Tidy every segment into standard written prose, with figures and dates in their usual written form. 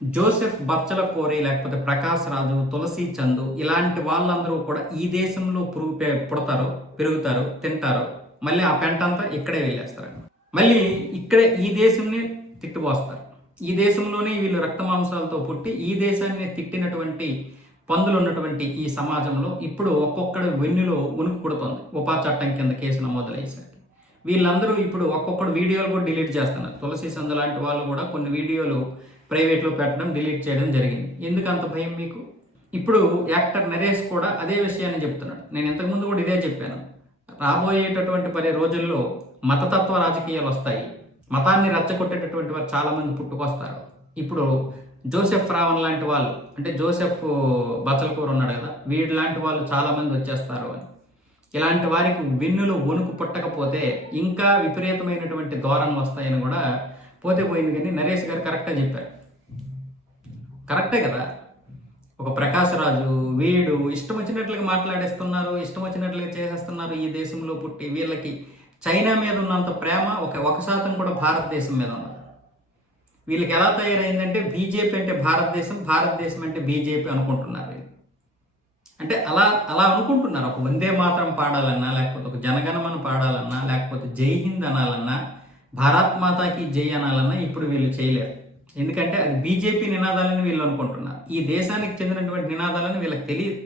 Joseph బచ్చలకోరి లేకపోతే ప్రకాష్ రాజు, తులసి చందు ఇలాంటి వాళ్ళందరూ కూడా ఈ దేశంలో పుడతారు, పెరుగుతారు, తింటారు. మళ్ళీ ఆ పెంటంతా ఇక్కడే వెళ్ళేస్తారు. మళ్ళీ ఇక్కడే ఈ దేశంని తిట్టిపోస్తారు. ఈ దేశంలోనే వీళ్ళు రక్త మాంసాలతో పుట్టి ఈ దేశాన్ని తిట్టినటువంటి పందులు ఉన్నటువంటి ఈ సమాజంలో ఇప్పుడు ఒక్కొక్కడి వెన్నులో ఉనికి పుడుతుంది. ఉపా చట్టం కింద కేసు నమోదులయ్యేసరికి వీళ్ళందరూ ఇప్పుడు ఒక్కొక్కడు వీడియోలు కూడా డిలీట్ చేస్తున్నారు. తులసి సందు లాంటి వాళ్ళు కూడా కొన్ని వీడియోలు ప్రైవేట్లో పెట్టడం, డిలీట్ చేయడం జరిగింది. ఎందుకు అంత భయం మీకు? ఇప్పుడు యాక్టర్ నరేష్ కూడా అదే విషయాన్ని చెప్తున్నాడు. నేను ఇంతకుముందు కూడా ఇదే చెప్పాను. రాబోయేటటువంటి రోజుల్లో మతతత్వ రాజకీయాలు వస్తాయి. మతాన్ని రెచ్చగొట్టేటటువంటి వారు చాలామంది పుట్టుకొస్తారు. ఇప్పుడు జోసెఫ్ రావణ్ లాంటి వాళ్ళు, అంటే జోసెఫ్ బచ్చలకూర ఉన్నాడు కదా, వీడి లాంటి వాళ్ళు చాలామంది వచ్చేస్తారు అని. ఇలాంటి వారికి వెన్నులో వణుకు పుట్టకపోతే ఇంకా విపరీతమైనటువంటి ధోరణులు వస్తాయని కూడా పోతే పోయింది. కానీ నరేష్ గారు కరెక్ట్గా చెప్పారు. కరెక్టే కదా. ఒక ప్రకాశ్ రాజు వీడు ఇష్టం వచ్చినట్లుగా మాట్లాడేస్తున్నారు, ఇష్టం వచ్చినట్లుగా చేసేస్తున్నారు. ఈ దేశంలో పుట్టి వీళ్ళకి చైనా మీద ఉన్నంత ప్రేమ 1% కూడా భారతదేశం మీద ఉన్నది. వీళ్ళకి ఎలా తయారైందంటే బీజేపీ అంటే భారతదేశం, భారతదేశం అంటే బీజేపీ అనుకుంటున్నారు. అంటే అలా అనుకుంటున్నారు. ఒక వందే మాత్రం పాడాలన్నా, లేకపోతే ఒక జనగణమన పాడాలన్నా, లేకపోతే జై హింద్ అనాలన్నా, భారత్ మాతాకి జై అనాలన్నా ఇప్పుడు వీళ్ళు చేయలేరు. ఎందుకంటే అది బీజేపీ నినాదాలని వీళ్ళు అనుకుంటున్నారు. ఈ దేశానికి చెందినటువంటి నినాదాలని వీళ్ళకి తెలియదు.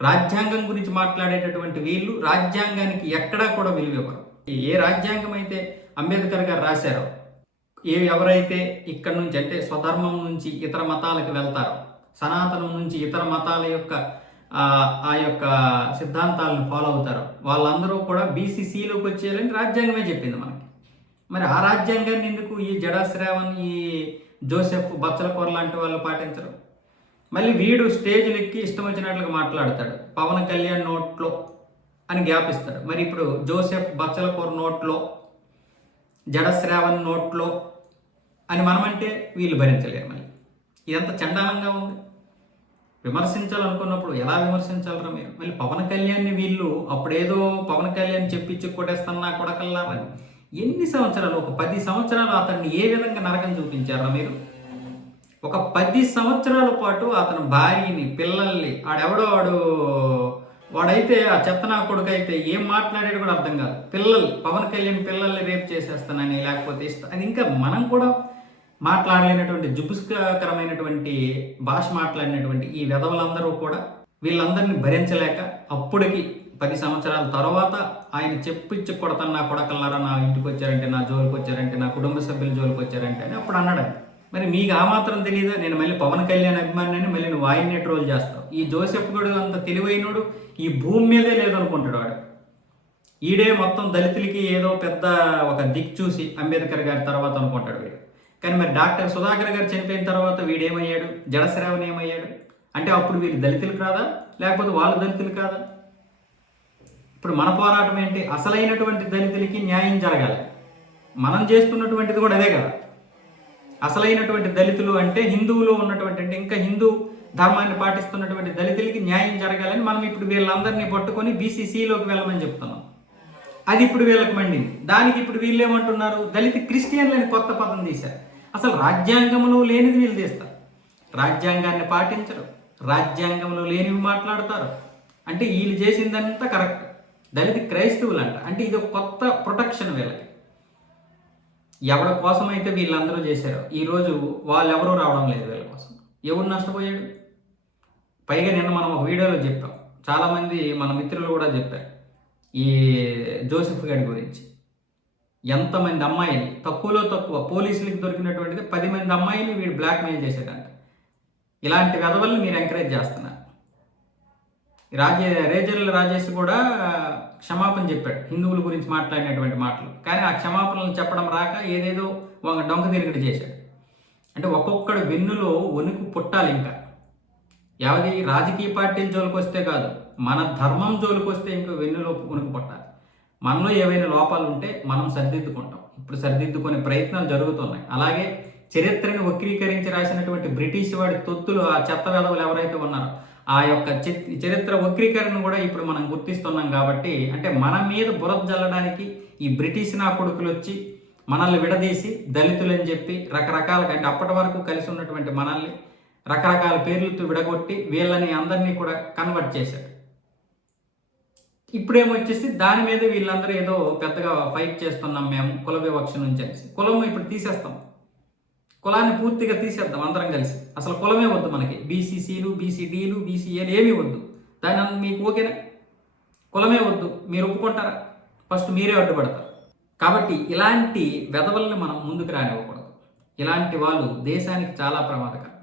రాజ్యాంగం గురించి మాట్లాడేటటువంటి వీళ్ళు రాజ్యాంగానికి ఎక్కడా కూడా విలువ ఇవ్వరు. ఏ రాజ్యాంగం అయితే అంబేద్కర్ గారు రాశారో, ఎవరైతే ఇక్కడ నుంచి అంటే స్వధర్మం నుంచి ఇతర మతాలకు వెళ్తారో, సనాతనం నుంచి ఇతర మతాల యొక్క ఆ యొక్క సిద్ధాంతాలను ఫాలో అవుతారో వాళ్ళందరూ కూడా బీసీసీలోకి వచ్చేయాలని రాజ్యాంగమే చెప్పింది మనకి. మరి ఆ రాజ్యాంగాన్ని ఎందుకు ఈ జడా శ్రావణ్, ఈ జోసెఫ్ బచ్చలకూర లాంటి వాళ్ళు పాటించరు? మళ్ళీ వీడు స్టేజ్లు ఎక్కి ఇష్టం వచ్చినట్లుగా మాట్లాడతాడు. పవన్ కళ్యాణ్ నోట్లో అని గ్యాప్ ఇస్తాడు. మరి ఇప్పుడు జోసెఫ్ బచ్చలకూర నోట్లో, జడ శ్రావణ్ నోట్లో అని మనమంటే వీళ్ళు భరించలేరు. మళ్ళీ ఇదంతా చండాలంగా ఉంది. విమర్శించాలనుకున్నప్పుడు ఎలా విమర్శించాలరా మీరు? మళ్ళీ పవన్ కళ్యాణ్ని వీళ్ళు అప్పుడేదో పవన్ కళ్యాణ్ చెప్పించి కొట్టేస్తున్నా కొడకల్లారని ఎన్ని సంవత్సరాలు, ఒక 10 సంవత్సరాలు అతన్ని ఏ విధంగా నరకం చూపించారా మీరు? ఒక 10 సంవత్సరాల పాటు అతని భార్యని, పిల్లల్ని, వాడైతే ఆ చెత్తనా కొడుకు అయితే ఏం మాట్లాడాడు కూడా అర్థం కాదు. పవన్ కళ్యాణ్ పిల్లల్ని రేపు చేసేస్తానని, లేకపోతే అది ఇంకా మనం కూడా మాట్లాడలేనటువంటి జుబుస్కరమైనటువంటి భాష మాట్లాడినటువంటి ఈ వెధవలందరూ కూడా వీళ్ళందరినీ భరించలేక అప్పటికి 10 సంవత్సరాల తర్వాత ఆయన చెప్పించి కొడతన్నా కొడకల్లారా, నా ఇంటికి వచ్చారంటే, నా జోలికి వచ్చారంటే, నా కుటుంబ సభ్యుల జోలికి వచ్చారంటే అని అప్పుడు అన్నాడు. మరి మీకు ఆ మాత్రం తెలియదా? నేను మళ్ళీ పవన్ కళ్యాణ్ అభిమానిని, మళ్ళీ నువ్వు ఆయన్నే ట్రోల్ చేస్తావు. ఈ జోసెఫ్ గడు అంత తెలివైనడు ఈ భూమి మీదే లేదనుకుంటాడు వాడు. ఈడే మొత్తం దళితులకి ఏదో పెద్ద ఒక దిక్కు చూసి అంబేద్కర్ గారి తర్వాత అనుకుంటాడు వీడు. కానీ మరి డాక్టర్ సుధాకర్ గారు చనిపోయిన తర్వాత వీడేమయ్యాడు? జడశ్రావణ్ ఏమయ్యాడు? అంటే అప్పుడు వీళ్ళు దళితులు కాదా, లేకపోతే వాళ్ళు దళితులు కాదా? ఇప్పుడు మన పోరాటం ఏంటి? అసలైనటువంటి దళితులకి న్యాయం జరగాలి. మనం చేస్తున్నటువంటిది కూడా అదే కదా. అసలైనటువంటి దళితులు అంటే హిందువులో ఉన్నటువంటి, అంటే ఇంకా హిందూ ధర్మాన్ని పాటిస్తున్నటువంటి దళితులకి న్యాయం జరగాలని మనం ఇప్పుడు వీళ్ళందరినీ పట్టుకొని బీసీసీలోకి వెళ్ళమని చెప్తున్నాం. అది ఇప్పుడు వీళ్ళకి మండింది. దానికి ఇప్పుడు వీళ్ళు ఏమంటున్నారు? దళిత క్రిస్టియన్లని కొత్త పదం తీశారు. అసలు రాజ్యాంగంలో లేనిది వీళ్ళు తీస్తారు. రాజ్యాంగాన్ని పాటించరు, రాజ్యాంగంలో లేనివి మాట్లాడతారు. అంటే వీళ్ళు చేసిందంతా కరెక్ట్. దళిత క్రైస్తవులు అంట. అంటే ఇది ఒక కొత్త ప్రొటెక్షన్ వీళ్ళకి. ఎవరి కోసమైతే వీళ్ళందరూ చేశారో ఈరోజు వాళ్ళెవరూ రావడం లేదు వీళ్ళ కోసం. ఎవరు నష్టపోయాడు? పైగా నిన్న మనం ఒక వీడియోలో చెప్పాం, చాలామంది మన మిత్రులు కూడా చెప్పారు ఈ జోసెఫ్ గారి గురించి. ఎంతమంది అమ్మాయిలు, తక్కువలో తక్కువ పోలీసులకి దొరికినటువంటిది 10 మంది అమ్మాయిల్ని వీడు బ్లాక్మెయిల్ చేశాడంట. ఇలాంటి వెధవల్ని మీరు ఎంకరేజ్ చేస్తున్నారు. రేజర్ల రాజేష్ కూడా క్షమాపణ చెప్పాడు హిందువుల గురించి మాట్లాడినటువంటి మాటలు. కానీ ఆ క్షమాపణలు చెప్పడం రాక ఏదేదో డొంక తిరిగిడి చేశాడు. అంటే ఒక్కొక్కడు వెన్నులో వణుకు పుట్టాలి. ఇంకా యావది రాజకీయ పార్టీల జోలికి వస్తే కాదు, మన ధర్మం జోలికి వస్తే ఇంకా వెన్నులో వణుకు పుట్టాలి. మనలో ఏవైనా లోపాలు ఉంటే మనం సరిదిద్దుకుంటాం. ఇప్పుడు సరిదిద్దుకునే ప్రయత్నాలు జరుగుతున్నాయి. అలాగే చరిత్రను వక్రీకరించి రాసినటువంటి బ్రిటిష్ వాడి తొత్తులు, ఆ చెత్త వెధవలు ఎవరైతే ఉన్నారో ఆ యొక్క చరిత్ర వక్రీకరణ కూడా ఇప్పుడు మనం గుర్తిస్తున్నాం. కాబట్టి అంటే మన మీద బురద జల్లడానికి ఈ బ్రిటిష్ నా కొడుకులు వచ్చి మనల్ని విడదీసి దళితులని చెప్పి రకరకాలుగా, అంటే అప్పటి వరకు కలిసి ఉన్నటువంటి మనల్ని రకరకాల పేర్లతో విడగొట్టి వీళ్ళని అందరినీ కూడా కన్వర్ట్ చేశారు. ఇప్పుడేమొచ్చేసి దాని మీద వీళ్ళందరూ ఏదో పెద్దగా ఫైట్ చేస్తున్నాం మేము కుల వివక్ష నుంచి అనేసి. కులం ఇప్పుడు తీసేస్తాం, కులాన్ని పూర్తిగా తీసేద్దాం అందరం కలిసి. అసలు కులమే వద్దు మనకి, బీసీసీలు, బీసీడీలు, బీసీఏలు ఏమీ వద్దు. దాని మీకు ఓకేనా? కులమే వద్దు, మీరు ఒప్పుకుంటారా? ఫస్ట్ మీరే అడ్డుపడతారు. కాబట్టి ఇలాంటి వెధవల్ని మనం ముందుకు రానివ్వకూడదు. ఇలాంటి వాళ్ళు దేశానికి చాలా ప్రమాదకరం.